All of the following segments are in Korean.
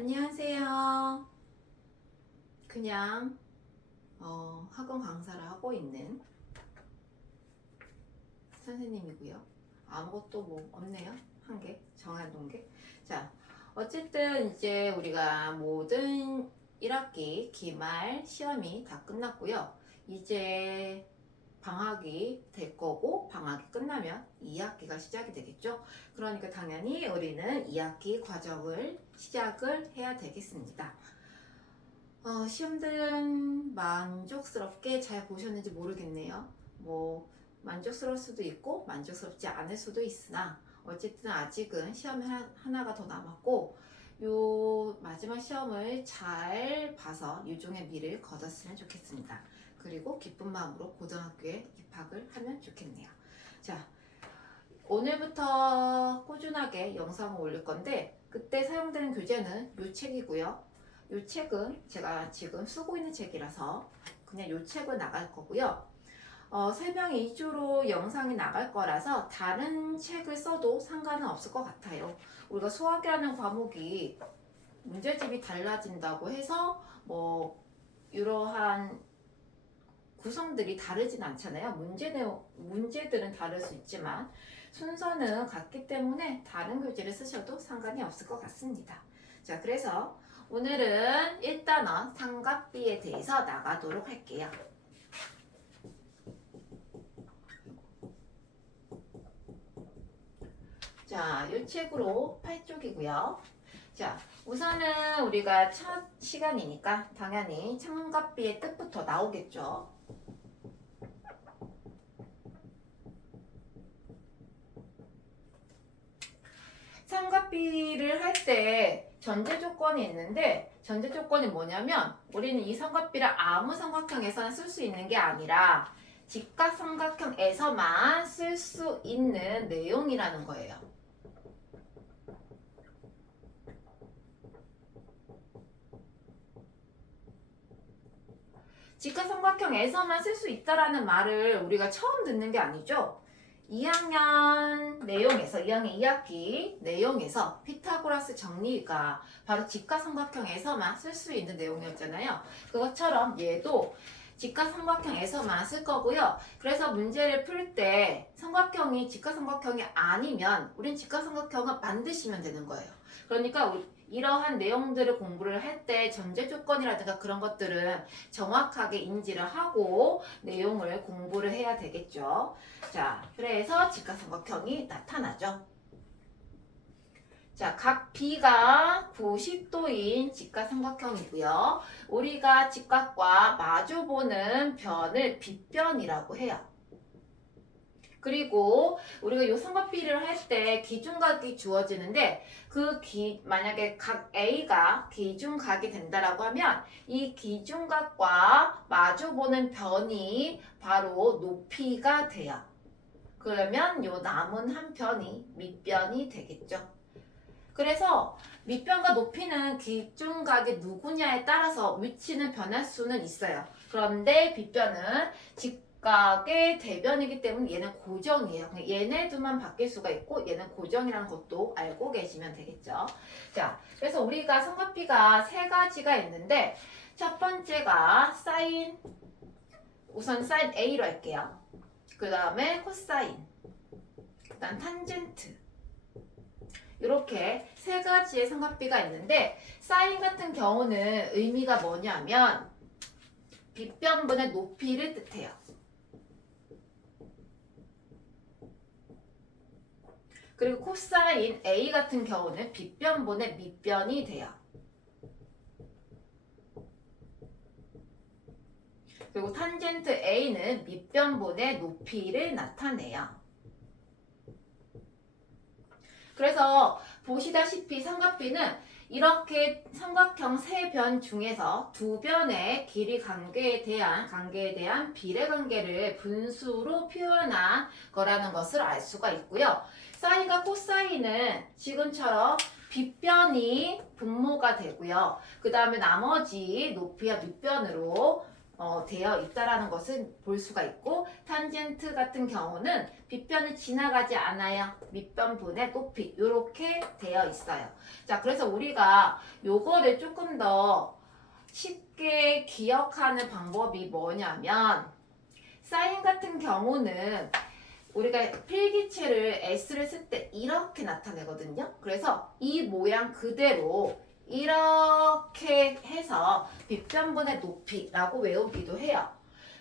안녕하세요. 그냥 학원 강사를 하고 있는 선생님이고요. 아무것도 뭐 없네요. 한 개, 정해놓은 게. 자, 어쨌든 이제 우리가 모든 1학기 기말 시험이 다 끝났고요. 이제 방학이 될 거고 방학이 끝나면 2학기가 시작이 되겠죠. 그러니까 당연히 우리는 2학기 과정을 시작을 해야 되겠습니다. 시험들은 만족스럽게 잘 보셨는지 모르겠네요. 뭐 만족스러울 수도 있고 만족스럽지 않을 수도 있으나 어쨌든 아직은 시험 하나가 더 남았고 요 마지막 시험을 잘 봐서 유종의 미를 거뒀으면 좋겠습니다. 그리고 기쁜 마음으로 고등학교에 입학을 하면 좋겠네요. 자, 오늘부터 꾸준하게 영상을 올릴 건데 그때 사용되는 교재는 요 책이고요. 요 책은 제가 지금 쓰고 있는 책이라서 그냥 요 책을 나갈 거고요. 설명 위주로 영상이 나갈 거라서 다른 책을 써도 상관은 없을 것 같아요. 우리가 수학이라는 과목이 문제집이 달라진다고 해서 뭐 이러한 구성들이 다르진 않잖아요. 문제들은 다를 수 있지만 순서는 같기 때문에 다른 교재를 쓰셔도 상관이 없을 것 같습니다. 자, 그래서 오늘은 1단원 삼각비에 대해서 나가도록 할게요. 자, 이 책으로 8쪽이고요. 자, 우선은 우리가 첫 시간이니까 당연히 삼각비의 뜻부터 나오겠죠. 삼각비를 할 때 전제 조건이 있는데 전제 조건이 뭐냐면 우리는 이 삼각비를 아무 삼각형에서는 쓸 수 있는 게 아니라 직각삼각형에서만 쓸 수 있는 내용이라는 거예요. 직각삼각형에서만 쓸 수 있다라는 말을 우리가 처음 듣는 게 아니죠. 2학년 내용에서 2학년 2학기 내용에서 피타고라스 정리가 바로 직각삼각형에서만 쓸 수 있는 내용이었잖아요. 그것처럼 얘도 직각삼각형에서만 쓸 거고요. 그래서 문제를 풀 때 삼각형이 직각삼각형이 아니면 우린 직각삼각형을 만드시면 되는 거예요. 그러니까 이러한 내용들을 공부를 할 때 전제 조건이라든가 그런 것들은 정확하게 인지를 하고 내용을 공부를 해야 되겠죠. 자, 그래서 직각삼각형이 나타나죠. 자, 각 B가 90도인 직각삼각형이고요. 우리가 직각과 마주보는 변을 빗변이라고 해요. 그리고 우리가 요 삼각비를 할 때 기준각이 주어지는데 만약에 각 A가 기준각이 된다라고 하면 이 기준각과 마주보는 변이 바로 높이가 돼요. 그러면 요 남은 한 편이 밑변이 되겠죠. 그래서 밑변과 높이는 기준각이 누구냐에 따라서 위치는 변할 수는 있어요. 그런데 빗변은 직각의 대변이기 때문에 얘는 고정이에요. 얘네들만 바뀔 수가 있고 얘는 고정이라는 것도 알고 계시면 되겠죠. 자, 그래서 우리가 삼각비가 세 가지가 있는데 첫 번째가 우선 사인 A로 할게요. 그 다음에 코사인, 그 다음 탄젠트. 이렇게 세 가지의 삼각비가 있는데 사인 같은 경우는 의미가 뭐냐면 빗변분의 높이를 뜻해요. 그리고 코사인 A 같은 경우는 빗변분의 밑변이 돼요. 그리고 탄젠트 A는 밑변분의 높이를 나타내요. 그래서 보시다시피 삼각비는 이렇게 삼각형 세 변 중에서 두 변의 길이 관계에 대한 비례관계를 분수로 표현한 거라는 것을 알 수가 있고요. 사인과 코사인은 지금처럼 빗변이 분모가 되고요. 그 다음에 나머지 높이와 밑변으로 되어 있다라는 것을 볼 수가 있고 탄젠트 같은 경우는 빗변을 지나가지 않아요. 밑변분의 높이 이렇게 되어 있어요. 자, 그래서 우리가 요거를 조금 더 쉽게 기억하는 방법이 뭐냐면 사인 같은 경우는 우리가 필기체를 S를 쓸 때 이렇게 나타내거든요. 그래서 이 모양 그대로 이렇게 해서 빗변분의 높이라고 외우기도 해요.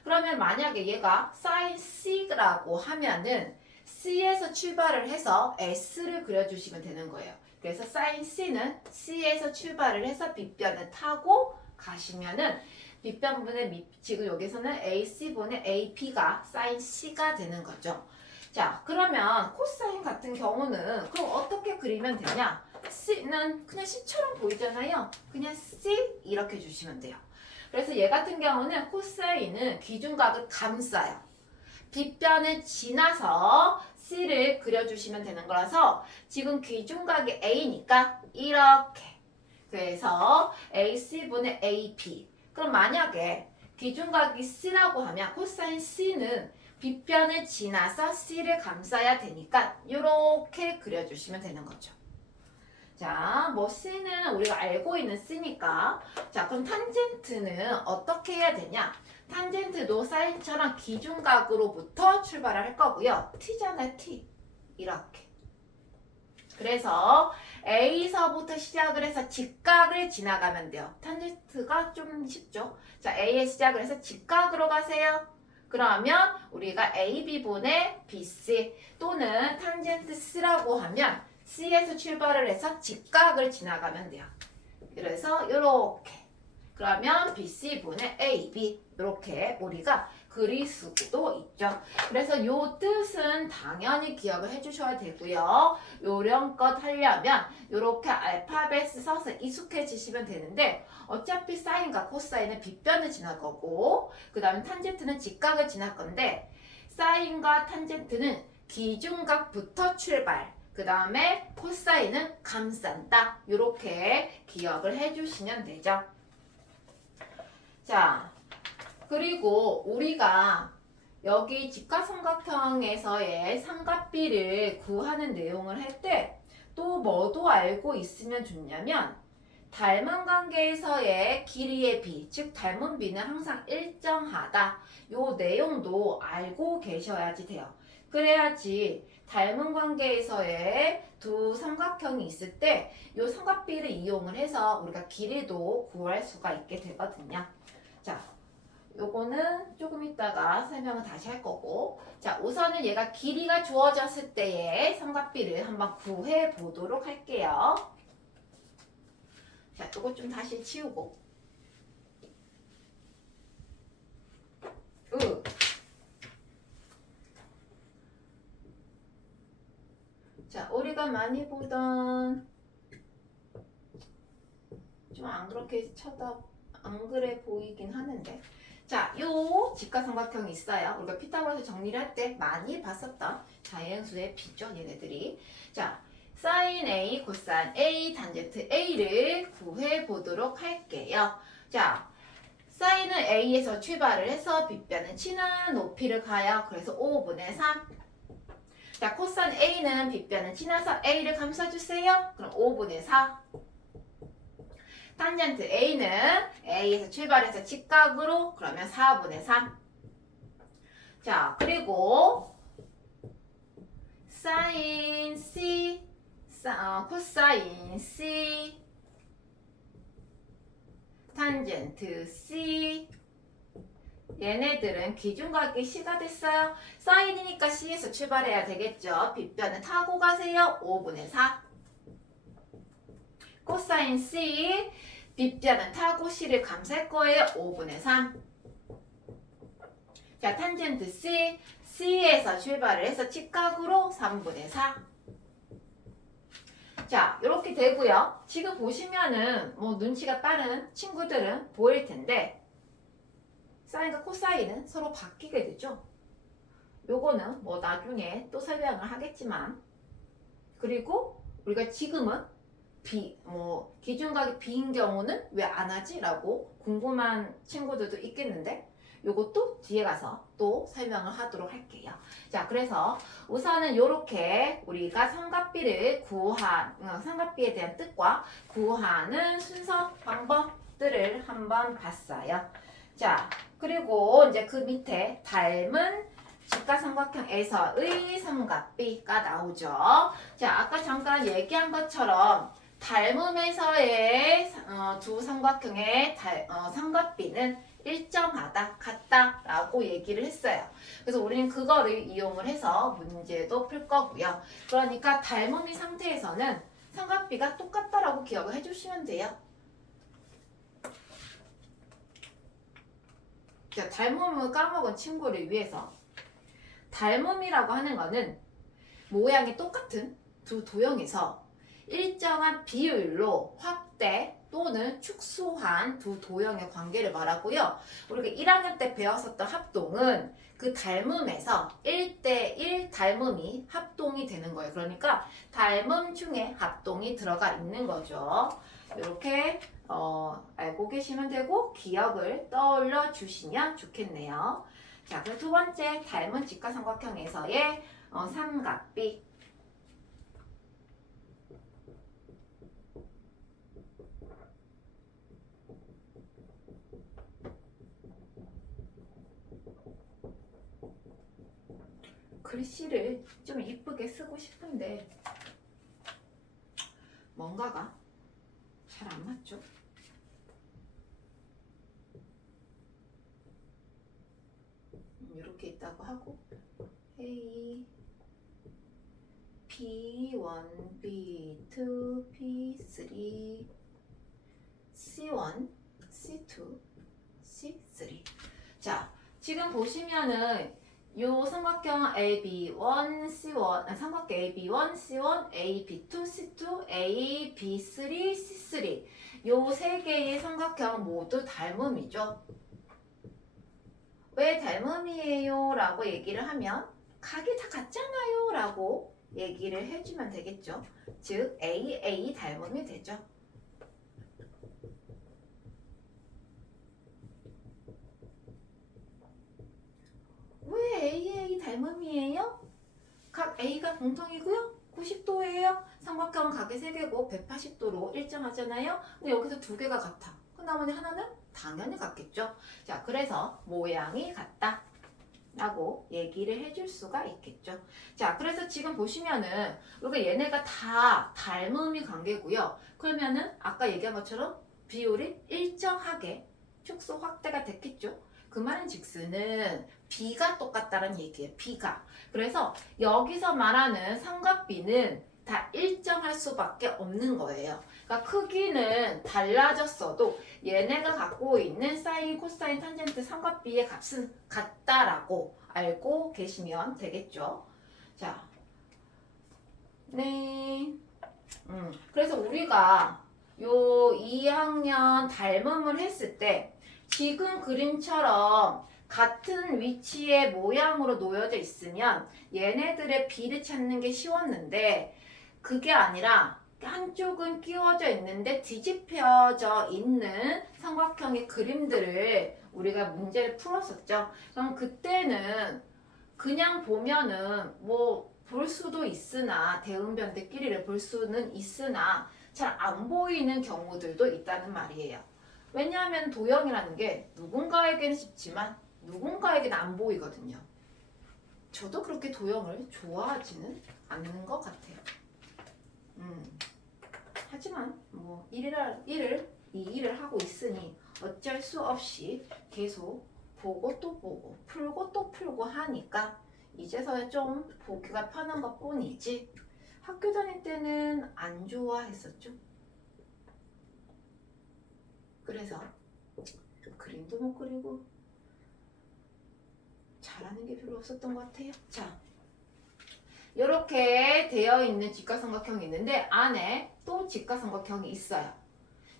그러면 만약에 얘가 sin C라고 하면은 C에서 출발을 해서 S를 그려주시면 되는 거예요. 그래서 sin C는 C에서 출발을 해서 빗변을 타고 가시면은 빗변분의 지금 여기서는 AC분의 AP가 sin C가 되는 거죠. 자, 그러면 코사인 같은 경우는 그럼 어떻게 그리면 되냐? C는 그냥 C처럼 보이잖아요. 그냥 C 이렇게 주시면 돼요. 그래서 얘 같은 경우는 코사인은 기준각을 감싸요. 빗변을 지나서 C를 그려주시면 되는 거라서 지금 기준각이 A니까 이렇게 그래서 AC분의 AP 그럼 만약에 기준각이 C라고 하면 코사인 C는 빗변을 지나서 C를 감싸야 되니까 이렇게 그려주시면 되는 거죠. 자, 뭐 C는 우리가 알고 있는 C니까 자, 그럼 탄젠트는 어떻게 해야 되냐? 탄젠트도 사인처럼 기준각으로부터 출발을 할 거고요. T잖아요, T. 이렇게. 그래서 A서부터 시작을 해서 직각을 지나가면 돼요. 탄젠트가 좀 쉽죠? 자, A에 시작을 해서 직각으로 가세요. 그러면 우리가 AB분의 BC 또는 탄젠트 C라고 하면 C에서 출발을 해서 직각을 지나가면 돼요. 그래서 이렇게 그러면 BC분의 AB 이렇게 우리가 그릴 수도 있죠. 그래서 요 뜻은 당연히 기억을 해주셔야 되고요. 요령껏 하려면 이렇게 알파벳 써서 익숙해지시면 되는데 어차피 사인과 코사인은 빗변을 지날 거고 그 다음에 탄젠트는 직각을 지날 건데 사인과 탄젠트는 기준각부터 출발 그 다음에 코사인은 감싼다 이렇게 기억을 해주시면 되죠. 자, 그리고 우리가 여기 직각삼각형에서의 삼각비를 구하는 내용을 할 때 또 뭐도 알고 있으면 좋냐면 닮은 관계에서의 길이의 비, 즉 닮은 비는 항상 일정하다. 요 내용도 알고 계셔야지 돼요. 그래야지 닮은 관계에서의 두 삼각형이 있을 때 요 삼각비를 이용을 해서 우리가 길이도 구할 수가 있게 되거든요. 자, 요거는 조금 이따가 설명을 다시 할 거고 자 우선은 얘가 길이가 주어졌을 때의 삼각비를 한번 구해 보도록 할게요. 자 요거 좀 다시 치우고 자 우리가 많이 보던 좀 안 그렇게 안 그래 보이긴 하는데 자, 요 직각삼각형이 있어요. 우리가 피타고라스 정리를 할 때 많이 봤었던 자연수의 비죠, 얘네들이. 자, sin A, 코사인 A, 탄젠트 A를 구해 보도록 할게요. 자, 사인은 A에서 출발을 해서 빗변을 치는 높이를 가요. 그래서 5분의 3. 자, 코사인 A는 빗변을 지나서 A를 감싸주세요. 그럼 5분의 4. 탄젠트 A는 A에서 출발해서 직각으로 그러면 4분의 3. 자, 그리고 사인 C, 코사인 C, 탄젠트 C 얘네들은 기준각이 C가 됐어요. 사인이니까 C에서 출발해야 되겠죠. 빗변을 타고 가세요. 5분의 4. 코사인 C 빗변은 타고 C를 감쌀 거예요. 5분의 3. 자, 탄젠트 C, C에서 출발을 해서 직각으로 3분의 4. 자, 이렇게 되고요. 지금 보시면은 뭐 눈치가 빠른 친구들은 보일 텐데 사인과 코사인은 서로 바뀌게 되죠. 요거는 뭐 나중에 또 설명을 하겠지만 그리고 우리가 지금은 기준각이 B인 경우는 왜 안 하지? 라고 궁금한 친구들도 있겠는데 요것도 뒤에 가서 또 설명을 하도록 할게요. 자, 그래서 우선은 요렇게 우리가 삼각비를 삼각비에 대한 뜻과 구하는 순서 방법들을 한번 봤어요. 자, 그리고 이제 그 밑에 닮은 직각삼각형에서의 삼각비가 나오죠. 자, 아까 잠깐 얘기한 것처럼 닮음에서의 두 삼각형의 삼각비는 일정하다, 같다라고 얘기를 했어요. 그래서 우리는 그거를 이용을 해서 문제도 풀 거고요. 그러니까 닮음이 상태에서는 삼각비가 똑같다라고 기억을 해주시면 돼요. 자, 닮음을 까먹은 친구를 위해서 닮음이라고 하는 거는 모양이 똑같은 두 도형에서 일정한 비율로 확대 또는 축소한 두 도형의 관계를 말하고요. 우리가 1학년 때 배웠었던 합동은 그 닮음에서 1대1 닮음이 합동이 되는 거예요. 그러니까 닮음 중에 합동이 들어가 있는 거죠. 이렇게 알고 계시면 되고 기억을 떠올려 주시면 좋겠네요. 자, 그럼 두 번째 닮은 직각삼각형에서의 삼각비. 글씨를 좀 이쁘게 쓰고 싶은데 뭔가가 잘 안 맞죠? 이렇게 있다고 하고 A, B1, B2, B3, C1, C2, C3. 자, 지금 보시면은 요 삼각형 AB1, C1, 삼각형 AB1, C1, AB2, C2, AB3, C3 요 세 개의 삼각형 모두 닮음이죠. 왜 닮음이에요? 라고 얘기를 하면 각이 다 같잖아요 라고 얘기를 해주면 되겠죠. 즉 AA 닮음이 되죠. 왜 AA 닮음이에요? 각 A가 공통이고요. 90도예요. 삼각형은 각이 3개고 180도로 일정하잖아요. 근데 여기서 두 개가 같아. 그 나머지 하나는 당연히 같겠죠. 자, 그래서 모양이 같다 라고 얘기를 해줄 수가 있겠죠. 자, 그래서 지금 보시면은 우리가 얘네가 다 닮음이 관계고요. 그러면은 아까 얘기한 것처럼 비율이 일정하게 축소 확대가 됐겠죠. 그 말은 즉슨은 B가 똑같다는 얘기예요. B가. 그래서 여기서 말하는 삼각비는 다 일정할 수밖에 없는 거예요. 그러니까 크기는 달라졌어도 얘네가 갖고 있는 사인, 코사인, 탄젠트, 삼각비의 값은 같다라고 알고 계시면 되겠죠. 자, 네. 그래서 우리가 요 2학년 닮음을 했을 때 지금 그림처럼 같은 위치의 모양으로 놓여져 있으면 얘네들의 비를 찾는 게 쉬웠는데 그게 아니라 한쪽은 끼워져 있는데 뒤집혀져 있는 삼각형의 그림들을 우리가 문제를 풀었었죠. 그럼 그때는 그냥 보면은 뭐 볼 수도 있으나 대응변대끼리를 볼 수는 있으나 잘 안 보이는 경우들도 있다는 말이에요. 왜냐하면 도형이라는 게 누군가에게는 쉽지만 누군가에게는 안 보이거든요. 저도 그렇게 도형을 좋아하지는 않는 것 같아요. 하지만 뭐 이 일을 하고 있으니 어쩔 수 없이 계속 보고 또 보고 풀고 또 풀고 하니까 이제서야 좀 보기가 편한 것 뿐이지 학교 다닐 때는 안 좋아했었죠. 그래서 그림도 못 그리고 잘하는 게 별로 없었던 것 같아요. 자, 이렇게 되어 있는 직각삼각형이 있는데 안에 또 직각삼각형이 있어요.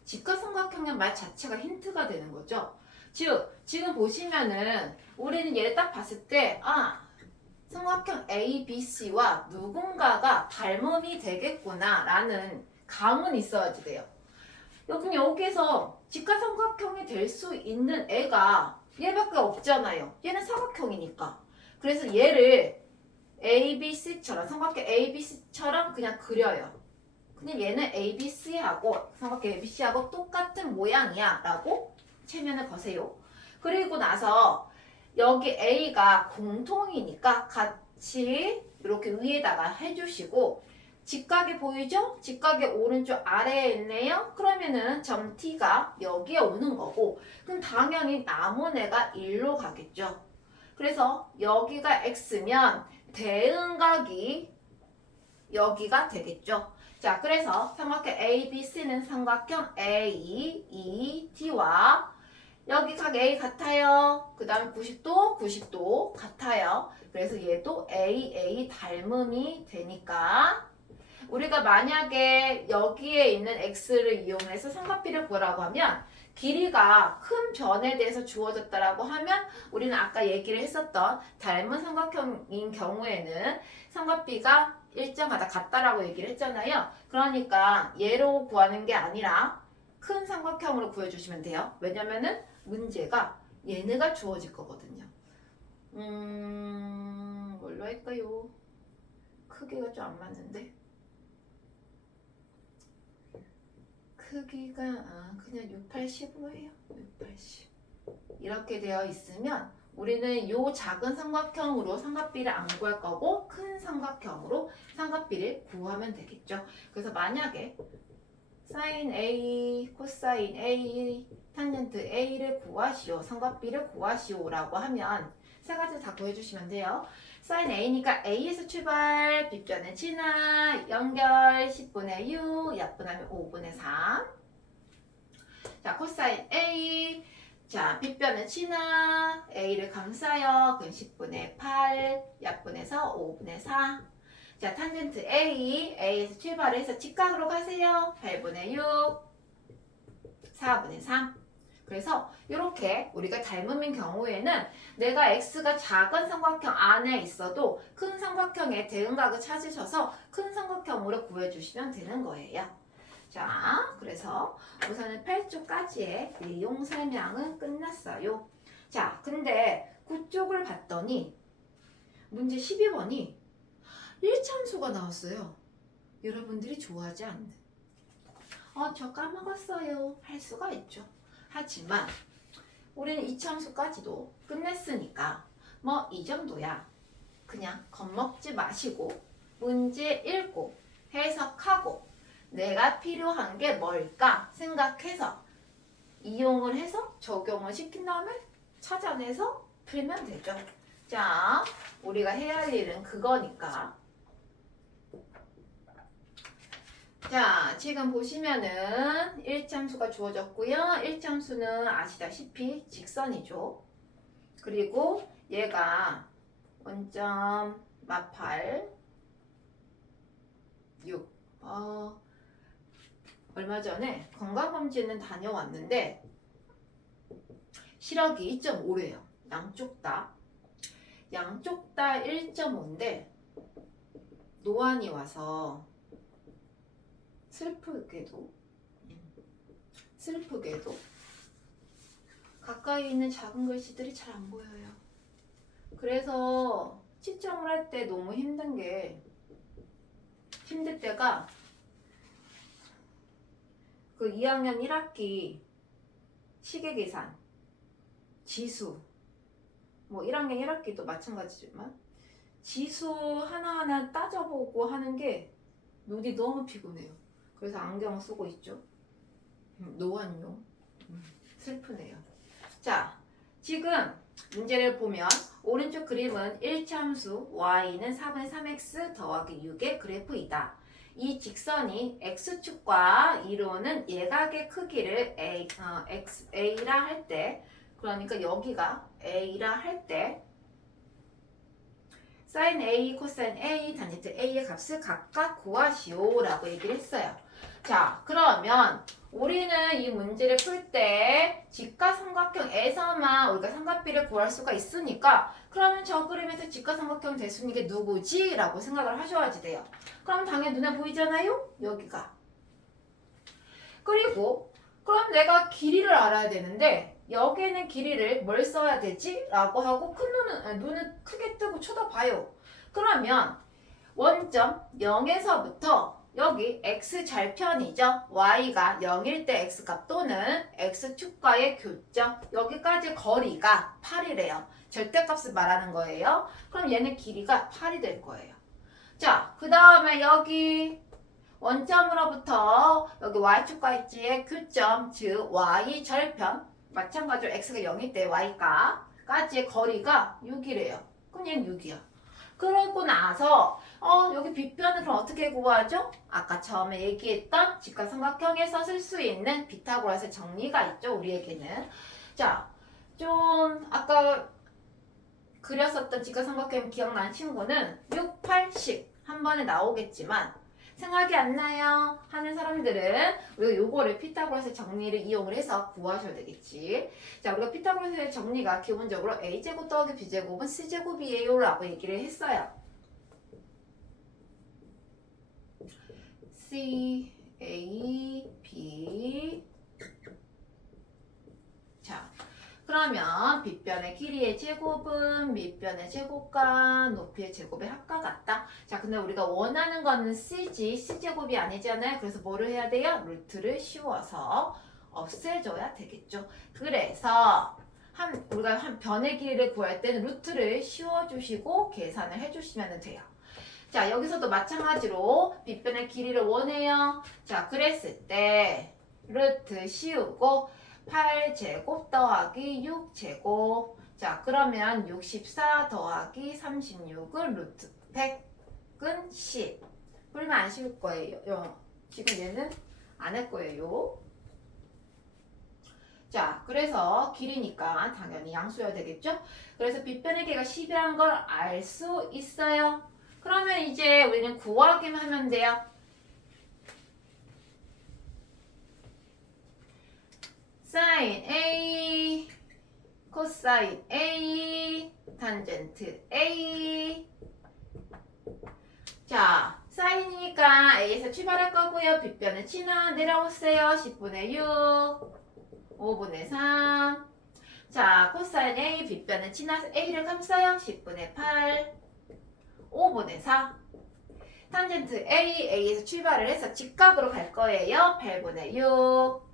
직각삼각형의 말 자체가 힌트가 되는 거죠. 즉 지금 보시면은 우리는 얘를 딱 봤을 때 삼각형 ABC와 누군가가 닮음이 되겠구나 라는 감은 있어야지 돼요. 그럼 여기서 직각삼각형이 될 수 있는 애가 얘밖에 없잖아요. 얘는 사각형이니까. 그래서 얘를 ABC처럼 삼각형 ABC처럼 그냥 그려요. 근데 얘는 ABC하고 삼각형 ABC하고 똑같은 모양이야 라고 체면을 거세요. 그리고 나서 여기 A가 공통이니까 같이 이렇게 위에다가 해주시고 직각이 보이죠? 직각이 오른쪽 아래에 있네요. 그러면은 점 T가 여기에 오는 거고 그럼 당연히 남은 애가 1로 가겠죠. 그래서 여기가 X면 대응각이 여기가 되겠죠. 자, 그래서 삼각형 ABC는 삼각형 AED와 여기 각 A 같아요. 그 다음에 90도, 90도 같아요. 그래서 얘도 AA 닮음이 되니까 우리가 만약에 여기에 있는 X를 이용해서 삼각비를 구하라고 하면 길이가 큰 변에 대해서 주어졌다라고 하면 우리는 아까 얘기를 했었던 닮은 삼각형인 경우에는 삼각비가 일정하다 같다라고 얘기를 했잖아요. 그러니까 얘로 구하는 게 아니라 큰 삼각형으로 구해주시면 돼요. 왜냐면은 문제가 얘네가 주어질 거거든요. 뭘로 할까요? 크기가 좀 안 맞는데. 크기가 그냥 680으로 해요. 680 이렇게 되어 있으면 우리는 요 작은 삼각형으로 삼각비를 안 구할 거고 큰 삼각형으로 삼각비를 구하면 되겠죠. 그래서 만약에 사인 A, 코사인 A, 탄젠트 A를 구하시오, 삼각비를 구하시오라고 하면 세 가지 다 구해주시면 돼요. 사인 A니까 A에서 출발, 빗변에 지나, 연결 10분의 6, 약분하면 5분의 3. 자, 코사인 A, 자, 빗변에 지나, A를 감싸요. 그럼 10분의 8, 약분해서 5분의 4. 자, 탄젠트 A, A에서 출발을 해서 직각으로 가세요. 8분의 6, 4분의 3. 그래서 이렇게 우리가 닮음인 경우에는 내가 X가 작은 삼각형 안에 있어도 큰 삼각형의 대응각을 찾으셔서 큰 삼각형으로 구해주시면 되는 거예요. 자, 그래서 우선은 8쪽까지의 내용 설명은 끝났어요. 자, 근데 9쪽을 봤더니 문제 12번이 1참수가 나왔어요. 여러분들이 좋아하지 않는. 저 까먹었어요. 할 수가 있죠. 하지만 우리는 2참수까지도 끝냈으니까 뭐 이 정도야. 그냥 겁먹지 마시고 문제 읽고 해석하고 내가 필요한 게 뭘까 생각해서 이용을 해서 적용을 시킨 다음에 찾아내서 풀면 되죠. 자, 우리가 해야 할 일은 그거니까. 자, 지금 보시면은 1참수가 주어졌고요. 1참수는 아시다시피 직선이죠. 그리고 얘가 원점 마팔 6. 얼마 전에 건강검진은 다녀왔는데 시력이 2.5래요. 양쪽 다. 양쪽 다 1.5인데 노안이 와서 슬프게도 가까이 있는 작은 글씨들이 잘 안 보여요. 그래서 채점을 할 때 너무 힘든 때가 그 2학년 1학기 시계계산 지수 뭐 1학년 1학기도 마찬가지지만 지수 하나하나 따져보고 하는 게 눈이 너무 피곤해요. 그래서 안경을 쓰고 있죠. 노안용. 슬프네요. 자, 지금 문제를 보면 오른쪽 그림은 1참수 y는 4분의 3x 더하기 6의 그래프이다. 이 직선이 x축과 이루는 예각의 크기를 A라 할 때, 그러니까 여기가 A라 할 때 sin A, 코사인 A, 탄젠트 A의 값을 각각 구하시오 라고 얘기를 했어요. 자, 그러면 우리는 이 문제를 풀 때 직각삼각형에서만 우리가 삼각비를 구할 수가 있으니까 그러면 저 그림에서 직각삼각형 될 수 있는 게 누구지? 라고 생각을 하셔야지 돼요. 그럼 당연히 눈에 보이잖아요? 여기가. 그리고 그럼 내가 길이를 알아야 되는데 여기는 길이를 뭘 써야 되지? 라고 하고 눈을 크게 뜨고 쳐다봐요. 그러면 원점 0에서부터 여기 x절편이죠. y가 0일 때 x값 또는 x축과의 교점 여기까지 거리가 8이래요. 절대값을 말하는 거예요. 그럼 얘는 길이가 8이 될 거예요. 자, 그 다음에 여기 원점으로부터 여기 y축과 있지의 교점 즉 y절편 마찬가지로 x가 0일 때 y가 까지의 거리가 6이래요. 그럼 얘는 6이야. 그러고 나서 여기 빗변을 그럼 어떻게 구하죠? 아까 처음에 얘기했던 직각삼각형에서 쓸 수 있는 피타고라스의 정리가 있죠. 우리에게는. 자, 좀 아까 그렸었던 직각삼각형 기억나는 친구는 6, 8, 10 한 번에 나오겠지만 생각이 안 나요 하는 사람들은 우리가 요거를 피타고라스의 정리를 이용을 해서 구하셔야 되겠지. 자, 우리가 피타고라스의 정리가 기본적으로 a제곱 더하기 b제곱은 c제곱이에요 라고 얘기를 했어요. c, a, b. 자, 그러면 빗변의 길이의 제곱은 밑변의 제곱과 높이의 제곱의 합과 같다. 자, 근데 우리가 원하는 거는 c지, c제곱이 아니잖아요. 그래서 뭐를 해야 돼요? 루트를 씌워서 없애줘야 되겠죠. 그래서 우리가 한 변의 길이를 구할 때는 루트를 씌워주시고 계산을 해주시면 돼요. 자, 여기서도 마찬가지로 빗변의 길이를 원해요. 자, 그랬을 때 루트 씌우고 8제곱 더하기 6제곱. 자, 그러면 64 더하기 36은 루트 100은 10. 그러면 안 씌울 거예요. 지금 얘는 안 할 거예요. 자, 그래서 길이니까 당연히 양수여야 되겠죠? 그래서 빗변의 길이가 10이라는 걸 알 수 있어요. 그러면 이제 우리는 구하기만 하면 돼요. 사인 A, 코사인 A, 탄젠트 A. 자, 사인이니까 A에서 출발할 거고요. 빗변을 치나 내려오세요. 10분의 6, 5분의 3. 자, 코사인 A, 빗변을 치나 A를 감싸요. 10분의 8, 5분의 4. 탄젠트 A, A에서 출발을 해서 직각으로 갈 거예요. 8분의 6,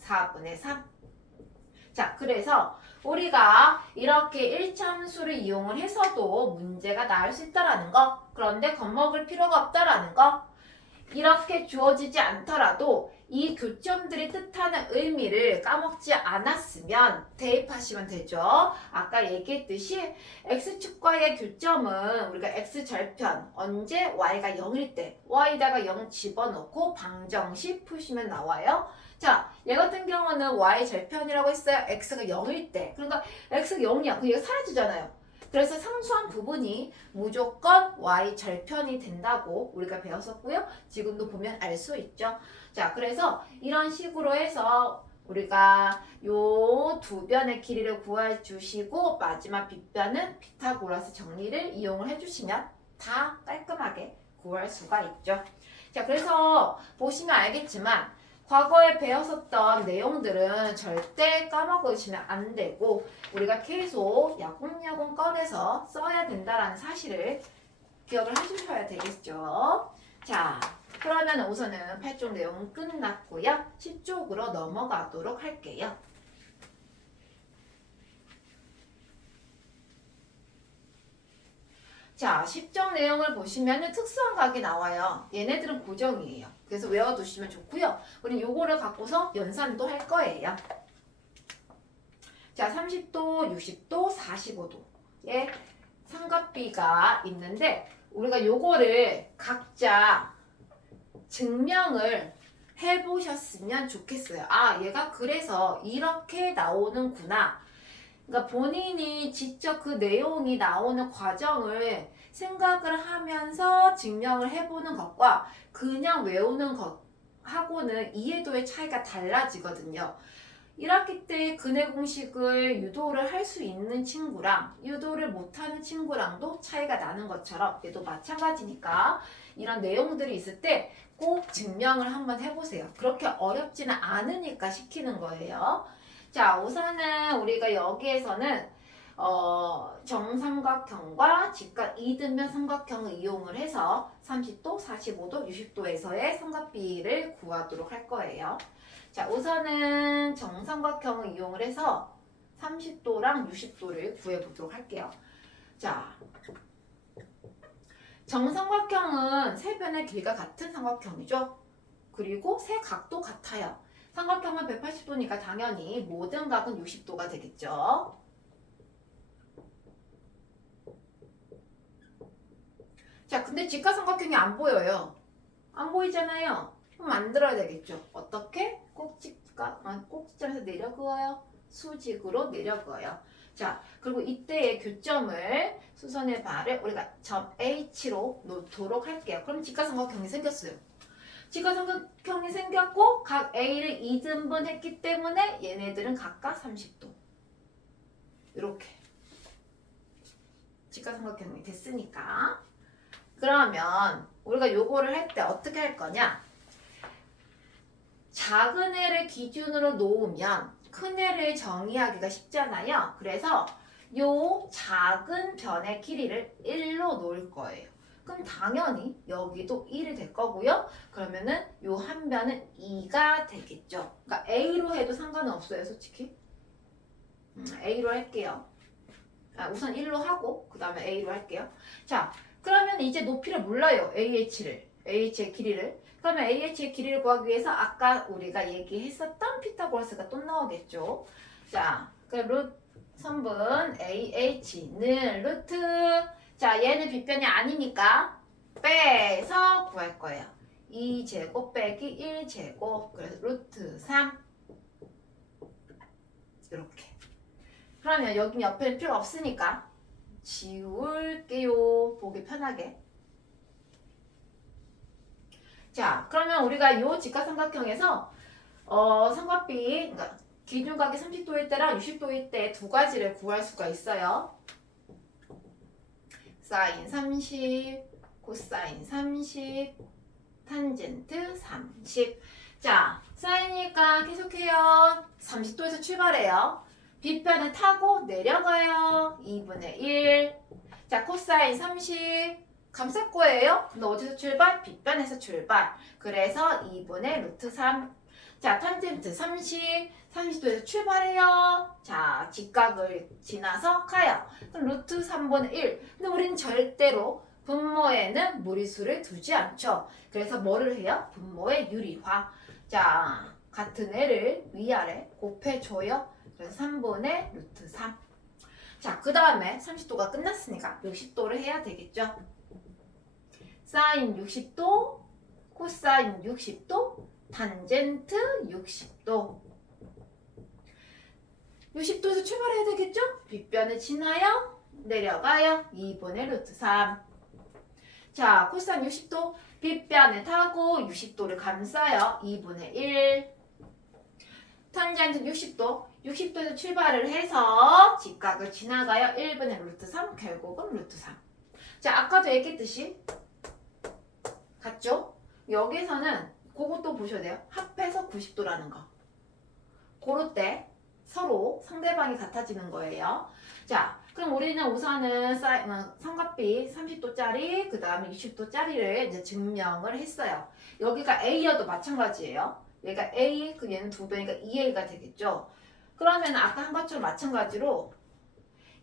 4분의 3. 자, 그래서 우리가 이렇게 1참수를 이용을 해서도 문제가 나올 수 있다라는 거. 그런데 겁먹을 필요가 없다라는 거. 이렇게 주어지지 않더라도 이 교점들이 뜻하는 의미를 까먹지 않았으면 대입하시면 되죠. 아까 얘기했듯이 x축과의 교점은 우리가 x절편 언제 y가 0일 때 y에다가 0 집어넣고 방정식 푸시면 나와요. 자, 얘 같은 경우는 y절편이라고 했어요. x가 0일 때. 그러니까 x가 0이야. 그럼 얘가 사라지잖아요. 그래서 상수한 부분이 무조건 y절편이 된다고 우리가 배웠었고요. 지금도 보면 알 수 있죠. 자, 그래서 이런 식으로 해서 우리가 요 두 변의 길이를 구해주시고 마지막 빗변은 피타고라스 정리를 이용을 해주시면 다 깔끔하게 구할 수가 있죠. 자, 그래서 보시면 알겠지만 과거에 배웠었던 내용들은 절대 까먹으시면 안 되고 우리가 계속 야곱야곱 꺼내서 써야 된다는 사실을 기억을 해주셔야 되겠죠. 자, 그러면 우선은 8쪽 내용은 끝났고요. 10쪽으로 넘어가도록 할게요. 자, 10쪽 내용을 보시면 특수한 각이 나와요. 얘네들은 고정이에요. 그래서 외워두시면 좋고요. 우리 요거를 갖고서 연산도 할 거예요. 자, 30도, 60도, 45도의 삼각비가 있는데 우리가 요거를 각자 증명을 해보셨으면 좋겠어요. 아, 얘가 그래서 이렇게 나오는구나. 그러니까 본인이 직접 그 내용이 나오는 과정을 생각을 하면서 증명을 해보는 것과 그냥 외우는 것하고는 이해도의 차이가 달라지거든요. 1학기 때 근해 공식을 유도를 할 수 있는 친구랑 유도를 못하는 친구랑도 차이가 나는 것처럼 얘도 마찬가지니까 이런 내용들이 있을 때 꼭 증명을 한번 해보세요. 그렇게 어렵지는 않으니까 시키는 거예요. 자, 우선은 우리가 여기에서는 정삼각형과 직각 이등변 삼각형을 이용을 해서 30도, 45도, 60도에서의 삼각비를 구하도록 할 거예요. 자, 우선은 정삼각형을 이용을 해서 30도랑 60도를 구해보도록 할게요. 자, 정삼각형은 세 변의 길이가 같은 삼각형이죠. 그리고 세 각도 같아요. 삼각형은 180도니까 당연히 모든 각은 60도가 되겠죠. 자, 근데 직각삼각형이 안 보여요. 안 보이잖아요. 그럼 만들어야 되겠죠. 어떻게? 꼭지점에서 내려 그어요. 수직으로 내려 그어요. 자, 그리고 이때의 교점을 수선의 발을 우리가 점 H로 놓도록 할게요. 그럼 직각삼각형이 생겼어요. 직각삼각형이 생겼고 각 A를 2등분 했기 때문에 얘네들은 각각 30도. 이렇게 직각삼각형이 됐으니까. 그러면 우리가 요거를 할 때 어떻게 할 거냐? 작은 애를 기준으로 놓으면 큰 애를 정의하기가 쉽잖아요. 그래서 요 작은 변의 길이를 1로 놓을 거예요. 그럼 당연히 여기도 1이 될 거고요. 그러면은 요 한 변은 2가 되겠죠. 그러니까 A로 해도 상관은 없어요, 솔직히. A로 할게요. 우선 1로 하고 그 다음에 A로 할게요. 자, 그러면 이제 높이를 몰라요. AH의 길이를. 그러면 AH의 길이를 구하기 위해서 아까 우리가 얘기했었던 피타고라스가 또 나오겠죠. 자, 그럼 선분 AH는 루트. 자, 얘는 빗변이 아니니까 빼서 구할 거예요. 2제곱 빼기 1제곱. 그래서 루트 3. 이렇게. 그러면 여기 옆에는 필요 없으니까 지울게요. 보기 편하게. 자, 그러면 우리가 요 직각삼각형에서 삼각비, 그러니까 기준각이 30도일 때랑 60도일 때 두 가지를 구할 수가 있어요. 사인 30, 코사인 30, 탄젠트 30. 자, 사인이니까 계속해요. 30도에서 출발해요. 빗변을 타고 내려가요. 2분의 1. 자, 코사인 30. 감쌀 거예요. 근데 어디서 출발? 빗변에서 출발. 그래서 2분의 루트 3. 자, 탄젠트 30. 30도에서 출발해요. 자, 직각을 지나서 가요. 그럼 루트 3분의 1. 근데 우리는 절대로 분모에는 무리수를 두지 않죠. 그래서 뭐를 해요? 분모의 유리화. 자, 같은 애를 위아래 곱해줘요. 그래서 3분의 루트 3. 자, 그 다음에 30도가 끝났으니까 60도를 해야 되겠죠. 사인 60도, 코사인 60도, 탄젠트 60도. 60도에서 출발해야 되겠죠? 빗변을 지나요. 내려가요. 2분의 루트 3. 자, 코사인 60도 빗변을 타고 60도를 감싸요. 2분의 1. 탄젠트 60도. 60도에서 출발을 해서 직각을 지나가요. 1분의 루트 3. 결국은 루트 3. 자, 아까도 얘기했듯이 같죠? 여기서는 그것도 보셔야 돼요. 합해서 90도라는 거. 고를 때 서로 상대방이 같아지는 거예요. 자, 그럼 우리는 우선은 삼각비 30도짜리, 그 다음에 60도짜리를 이제 증명을 했어요. 여기가 A여도 마찬가지예요. 얘가 A, 그 얘는 2배니까 2A가 되겠죠. 그러면 아까 한 것처럼 마찬가지로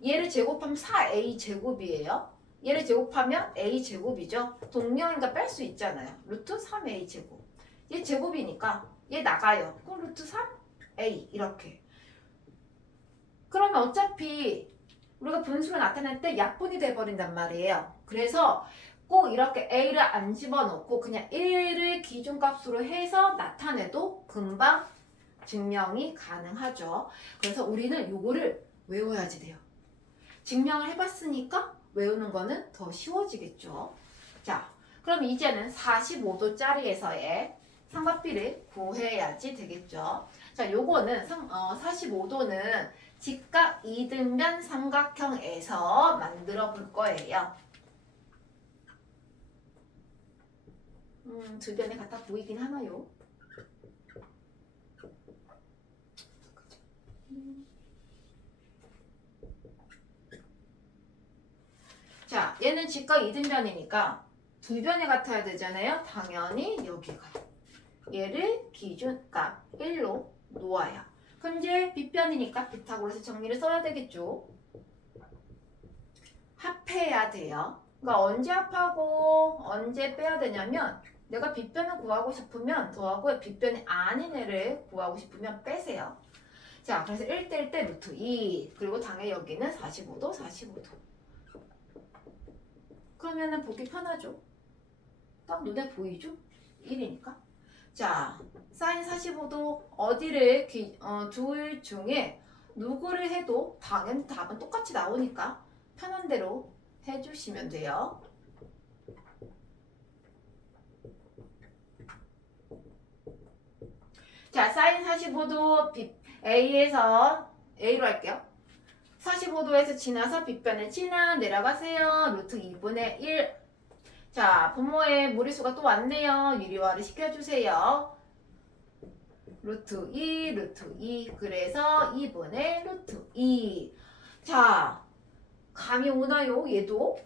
얘를 제곱하면 4A 제곱이에요. 얘를 제곱하면 A 제곱이죠. 동명이니까 뺄 수 있잖아요. 루트 3A 제곱. 얘 제곱이니까 얘 나가요. 그럼 루트 3A 이렇게. 그러면 어차피 우리가 분수로 나타낼 때 약분이 돼버린단 말이에요. 그래서 꼭 이렇게 A를 안 집어넣고 그냥 1을 기준값으로 해서 나타내도 금방 증명이 가능하죠. 그래서 우리는 요거를 외워야지 돼요. 증명을 해봤으니까 외우는 거는 더 쉬워지겠죠. 자, 그럼 이제는 45도짜리에서의 삼각비를 구해야지 되겠죠. 자, 요거는 45도는 직각 이등변 삼각형에서 만들어 볼 거예요. 두 변이 같아 보이긴 하나요? 직각 이등변이니까 두 변이 같아야 되잖아요. 당연히 여기가. 얘를 기준값 1로 놓아요. 그럼 이제 빗변이니까 피타고라스 정리를 써야 되겠죠. 합해야 돼요. 그러니까 언제 합하고 언제 빼야 되냐면 내가 빗변을 구하고 싶으면 더하고 빗변이 아닌 애를 구하고 싶으면 빼세요. 자, 그래서 1대1 때 루트 2 그리고 당연히 여기는 45도 45도. 그러면은 보기 편하죠. 딱 눈에 보이죠? 1이니까. 자, 사인 45도 어디를 둘 중에 누구를 해도 당연히 답은 똑같이 나오니까 편한 대로 해주시면 돼요. 자, 사인 45도 A에서 A로 할게요. 45도에서 지나서 빗변을 지나 내려가세요. 루트 2분의 1. 자, 분모의 무리수가 또 왔네요. 유리화를 시켜주세요. 루트 2, 루트 2. 그래서 2분의 루트 2. 자, 감이 오나요? 얘도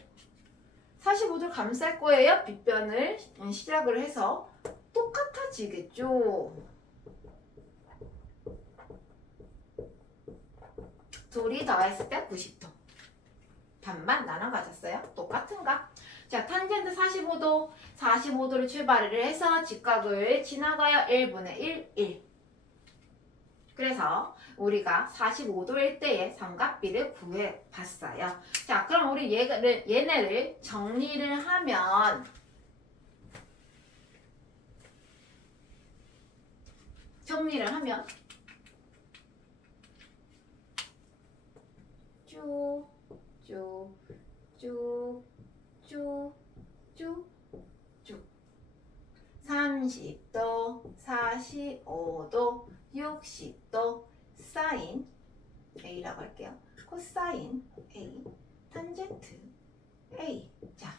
45도를 감쌀 거예요. 빗변을 시작을 해서 똑같아지겠죠. 둘이 더했을 때 90도. 반반 나눠 가졌어요. 똑같은가? 자, 탄젠트 45도, 45도를 출발을 해서 직각을 지나가요. 1분의 1, 1. 그래서 우리가 45도일 때의 삼각비를 구해봤어요. 자, 그럼 우리 얘네를 정리를 하면 쭉, 쭉, 쭉, 쭉, 쭉, 쭉. 30도, 45도, 60도, 사인 A라고 할게요. 코사인 A, 탄젠트 A. 자,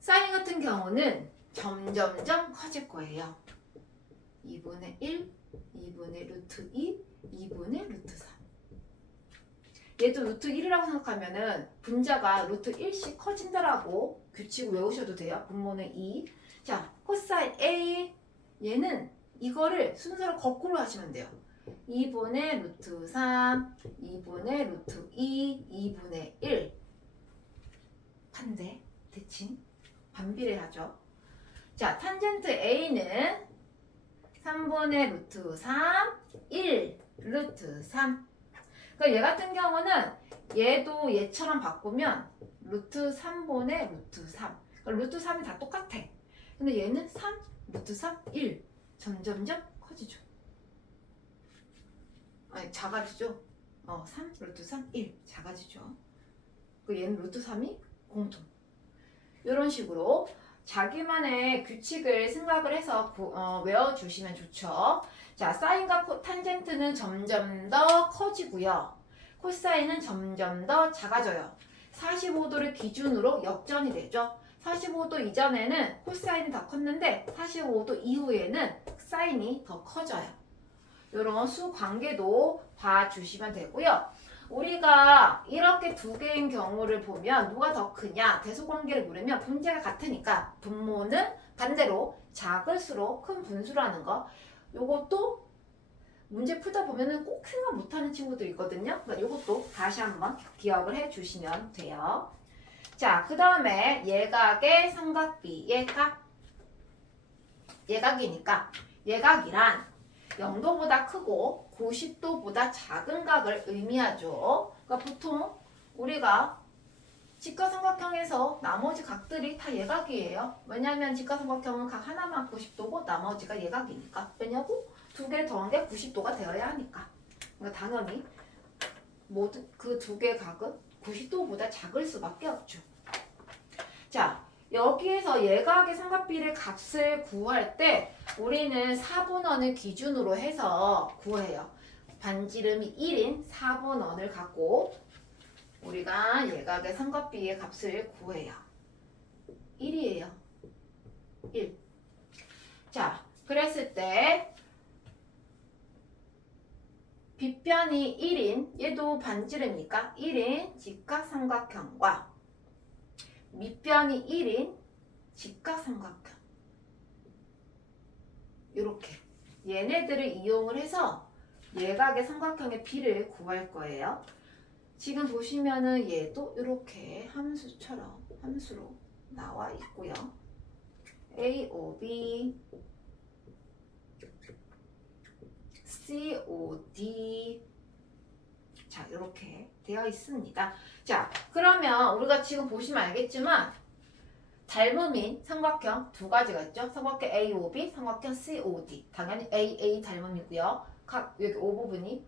사인 같은 경우는 점점점 커질 거예요. 2분의 1, 2분의 루트 2, 2분의 루트 3. 얘도 루트 1이라고 생각하면은 분자가 루트 1씩 커진다라고 규칙을 외우셔도 돼요. 분모는 2. 자, 코사인 A 얘는 이거를 순서를 거꾸로 하시면 돼요. 2분의 루트 3, 2분의 루트 2, 2분의 1. 반대, 대칭, 반비례하죠. 자, 탄젠트 A는 3분의 루트 3, 1, 루트 3. 그러니까 얘 같은 경우는 얘도 얘처럼 바꾸면 루트 3분의 루트 3. 그러니까 루트 3이 다 똑같아. 근데 얘는 3, 루트 3, 1. 점점점 커지죠. 아니, 작아지죠. 3, 루트 3, 1. 작아지죠. 그 얘는 루트 3이 공통. 이런 식으로 자기만의 규칙을 생각을 해서 외워주시면 좋죠. 자, 사인과 탄젠트는 점점 더 커지고요. 코사인은 점점 더 작아져요. 45도를 기준으로 역전이 되죠. 45도 이전에는 코사인이 더 컸는데 45도 이후에는 사인이 더 커져요. 이런 수관계도 봐주시면 되고요. 우리가 이렇게 두 개인 경우를 보면 누가 더 크냐 대소관계를 물으면 분자가 같으니까 분모는 반대로 작을수록 큰 분수라는 거. 요것도 문제 풀다 보면은 꼭 생각 못하는 친구들 있거든요. 그러니까 요것도 다시 한번 기억을 해주시면 돼요. 자, 그 다음에 예각의 삼각비의 각. 예각이니까 예각이란 0도보다 크고 90도보다 작은 각을 의미하죠. 그러니까 보통 우리가 직각삼각형에서 나머지 각들이 다 예각이에요. 왜냐하면 직각삼각형은 각 하나만 90도고 나머지가 예각이니까. 왜냐고? 두 개를 더한 게 90도가 되어야 하니까. 그러니까 당연히 모든 그 두 개의 각은 90도보다 작을 수밖에 없죠. 자, 여기에서 예각의 삼각비의 값을 구할 때 우리는 4분원을 기준으로 해서 구해요. 반지름이 1인 4분원을 갖고 우리가 예각의 삼각비의 값을 구해요. 1이에요. 1. 자, 그랬을 때 빗변이 1인 얘도 반지름이니까 1인 직각삼각형과 밑변이 1인 직각삼각형. 이렇게 얘네들을 이용을 해서 예각의 삼각형의 비를 구할 거예요. 지금 보시면은 얘도 이렇게 함수로 나와 있고요. AOB, COD, 자 이렇게 되어 있습니다. 자 그러면 우리가 지금 보시면 알겠지만 닮음인 삼각형 두 가지가 있죠. 삼각형 AOB, 삼각형 COD. 당연히 AA 닮음이고요. 각 여기 O 부분이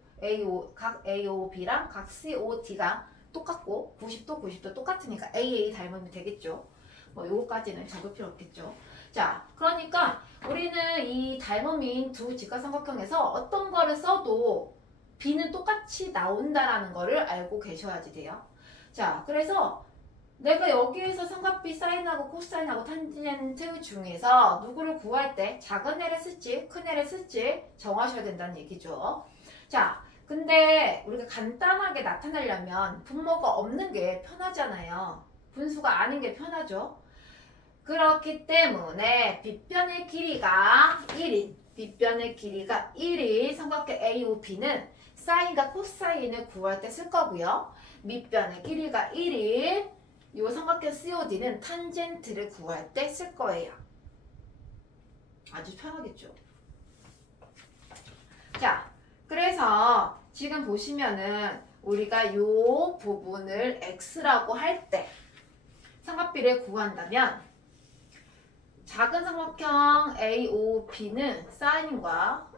각 AOB랑 각 COD가 똑같고 90도 90도 똑같으니까 AA 닮음이 되겠죠. 뭐 요거까지는 적을 필요 없겠죠. 자, 그러니까 우리는 이 닮음인 두 직각삼각형에서 어떤 거를 써도 B는 똑같이 나온다라는 거를 알고 계셔야지 돼요. 자, 그래서 내가 여기에서 삼각비 사인하고 코사인하고 탄젠트 중에서 누구를 구할 때 작은 애를 쓸지 큰 애를 쓸지 정하셔야 된다는 얘기죠. 자, 근데 우리가 간단하게 나타내려면 분모가 없는 게 편하잖아요. 분수가 아닌 게 편하죠. 그렇기 때문에 빗변의 길이가 1인 삼각형 AOB는 사인과 코사인을 구할 때 쓸 거고요. 밑변의 길이가 1인 이 삼각형 COD는 탄젠트를 구할 때 쓸 거예요. 아주 편하겠죠. 자, 그래서 지금 보시면은 우리가 이 부분을 X라고 할 때 삼각비를 구한다면 작은 삼각형 AOB는 사인과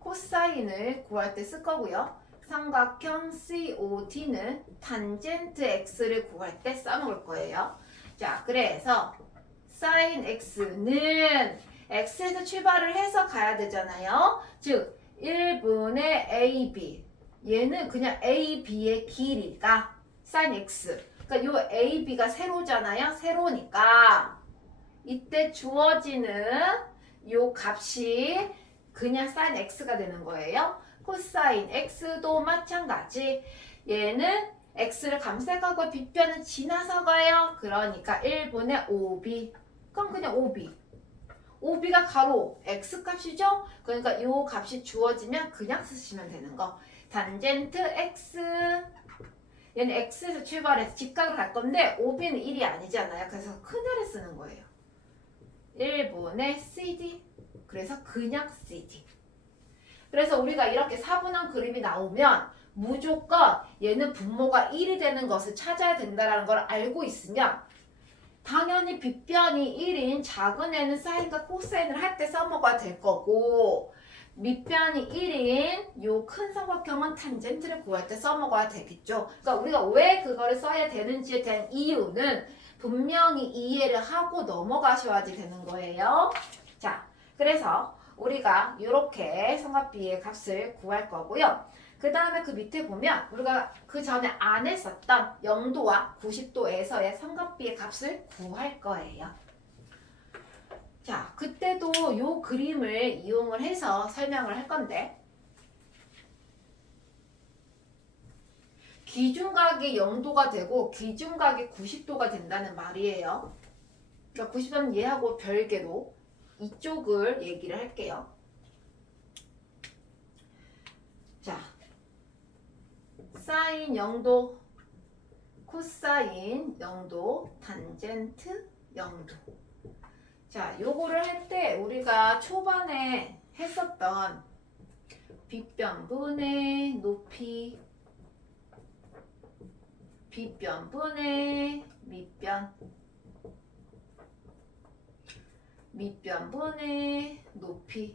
코사인을 구할 때 쓸 거고요. 삼각형 COD는 탄젠트 X를 구할 때 써먹을 거예요. 자, 그래서 sin X는 X에서 출발을 해서 가야 되잖아요. 즉, 1분의 AB. 얘는 그냥 AB의 길이가 sin X. 그러니까 요 AB가 세로잖아요. 세로니까 이때 주어지는 요 값이 그냥 sin X가 되는 거예요. 코사인 X도 마찬가지. 얘는 X를 감색하고 빗변은 지나서 가요. 그러니까 1분의 5B. 그럼 그냥 5B. 5B가 가로 X 값이죠? 그러니까 이 값이 주어지면 그냥 쓰시면 되는 거. 탄젠트 X. 얘는 X에서 출발해서 직각을 갈 건데 5B는 1이 아니잖아요. 그래서 큰 애를 쓰는 거예요. 1분의 CD. 그래서 그냥 CD. 그래서 우리가 이렇게 사분한 그림이 나오면 무조건 얘는 분모가 1이 되는 것을 찾아야 된다는 걸 알고 있으면 당연히 빗변이 1인 작은 애는 사인과 코사인을 할 때 써먹어야 될 거고 밑변이 1인 요 큰 삼각형은 탄젠트를 구할 때 써먹어야 되겠죠. 그러니까 우리가 왜 그거를 써야 되는지에 대한 이유는 분명히 이해를 하고 넘어가셔야지 되는 거예요. 자, 그래서 우리가 이렇게 삼각비의 값을 구할 거고요. 그 다음에 그 밑에 보면 우리가 그 전에 안 했었던 0도와 90도에서의 삼각비의 값을 구할 거예요. 자, 그때도 이 그림을 이용을 해서 설명을 할 건데 기준각이 0도가 되고 기준각이 90도가 된다는 말이에요. 그러니까 90도는 얘하고 별개로 이쪽을 얘기를 할게요. 자, 사인 0도, 코사인 0도, 탄젠트 0도. 자, 요거를 할 때 우리가 초반에 했었던 빗변분의 높이, 빗변분의 밑변, 밑변분의 높이,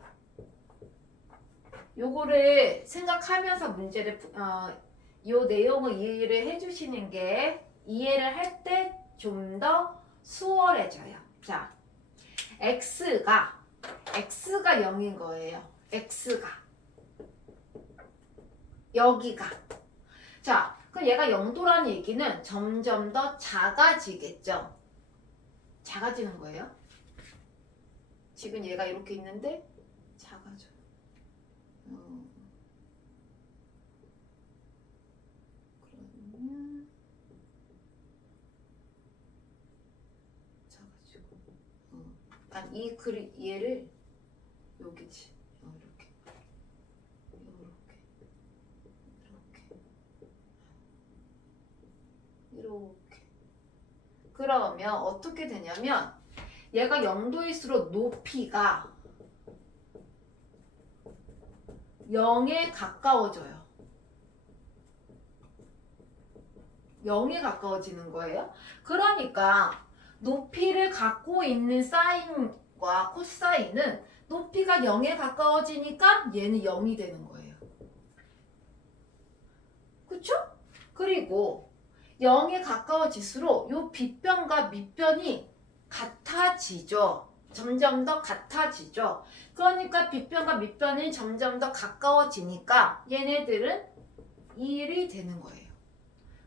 요거를 생각하면서 문제를 요 내용을 이해를 해주시는 게 이해를 할 때 좀 더 수월해져요. 자, x가 0인 거예요. x가 여기가. 자, 그럼 얘가 0도라는 얘기는 점점 더 작아지겠죠. 작아지는 거예요. 지금 얘가 이렇게 있는데 작아져요. 그러면 그러면 이 그리 얘를 여기지. 이렇게. 그러면 어떻게 되냐면 얘가 0도일수록 높이가 0에 가까워져요. 0에 가까워지는 거예요. 그러니까 높이를 갖고 있는 사인과 코사인은 높이가 0에 가까워지니까 얘는 0이 되는 거예요. 그쵸? 그리고 0에 가까워질수록 이 빗변과 밑변이 같아지죠. 점점 더 같아지죠. 그러니까 빗변과 밑변이 점점 더 가까워지니까 얘네들은 1이 되는 거예요.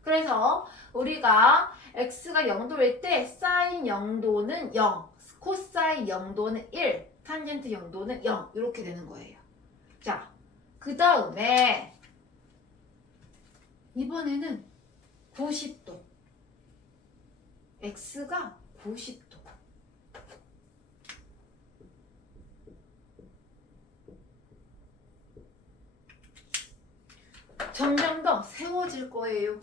그래서 우리가 x가 0도일 때 사인 0도는 0, 코사인 0도는 1, 탄젠트 0도는 0 이렇게 되는 거예요. 자, 그 다음에 이번에는 90도. x가 90도. 점점 더 세워질 거예요.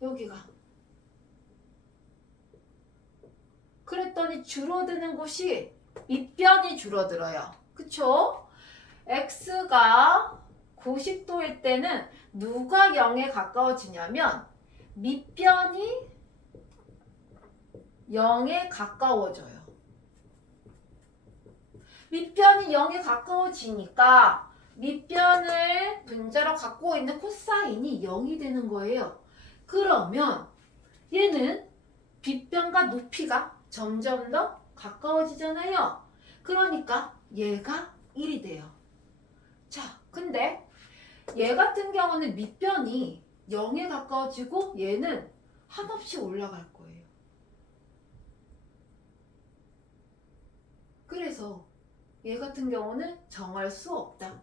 여기가. 그랬더니 줄어드는 곳이 밑변이 줄어들어요. 그쵸? x가 90도일 때는 누가 0에 가까워지냐면 밑변이 0에 가까워져요. 밑변이 0에 가까워지니까 밑변을 분자로 갖고 있는 코사인이 0이 되는 거예요. 그러면 얘는 빗변과 높이가 점점 더 가까워지잖아요. 그러니까 얘가 1이 돼요. 자, 근데 얘 같은 경우는 밑변이 0에 가까워지고 얘는 한없이 올라갈 거예요. 그래서 얘 같은 경우는 정할 수 없다.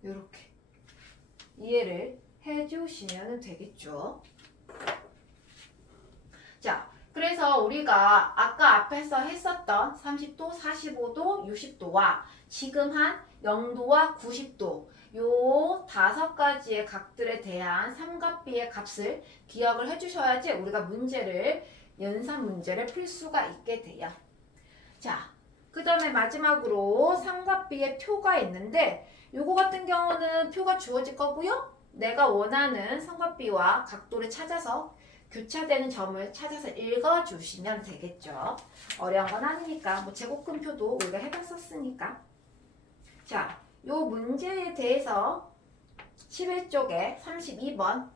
이렇게 이해를 해주시면 되겠죠. 자, 그래서 우리가 아까 앞에서 했었던 30도, 45도, 60도와 지금 한 0도와 90도 요 5가지의 각들에 대한 삼각비의 값을 기억을 해주셔야지 우리가 문제를 연산 문제를 풀 수가 있게 돼요. 자, 그 다음에 마지막으로 삼각비의 표가 있는데 요거 같은 경우는 표가 주어질 거고요. 내가 원하는 삼각비와 각도를 찾아서 교차되는 점을 찾아서 읽어주시면 되겠죠. 어려운 건 아니니까 뭐 제곱근표도 우리가 해봤었으니까. 자, 요 문제에 대해서 11쪽에 32번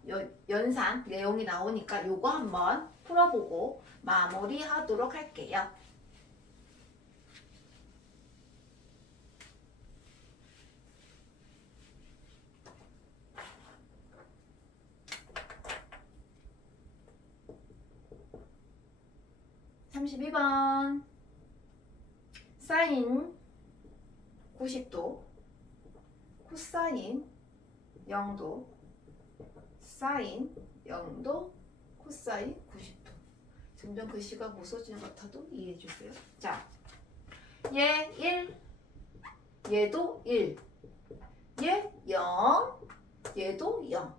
연산 내용이 나오니까 요거 한번 풀어보고 마무리하도록 할게요. (32번) 사인 90도 코사인 0도 사인 0도 코사인 90도. 점점 글씨가 무서워지는 것 같아도 이해해주세요. 자, 얘 1, 얘도 1, 얘 0, 얘도 0.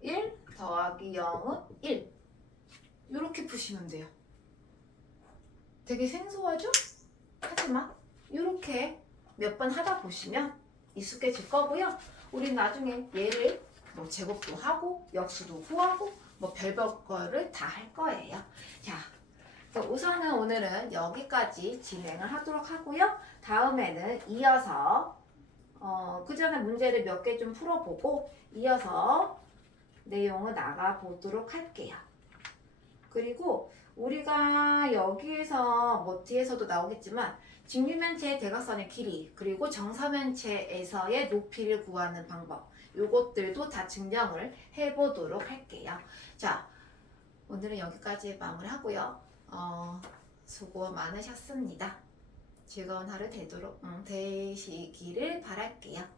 1 더하기 0은 1. 이렇게 푸시면 돼요. 되게 생소하죠? 하지만 이렇게 몇 번 하다 보시면 익숙해질 거고요. 우리 나중에 얘를 뭐 제곱도 하고 역수도 구하고 뭐 별별 거를 다 할 거예요. 자, 우선은 오늘은 여기까지 진행을 하도록 하고요. 다음에는 이어서 그 전에 문제를 몇 개 좀 풀어보고 이어서 내용을 나가 보도록 할게요. 그리고 우리가 여기에서 뭐 뒤에서도 나오겠지만 직류면체의 대각선의 길이 그리고 정사면체에서의 높이를 구하는 방법 요것들도 다 증명을 해보도록 할게요. 자, 오늘은 여기까지 마무리하고요. 수고 많으셨습니다. 즐거운 하루 되시기를 바랄게요.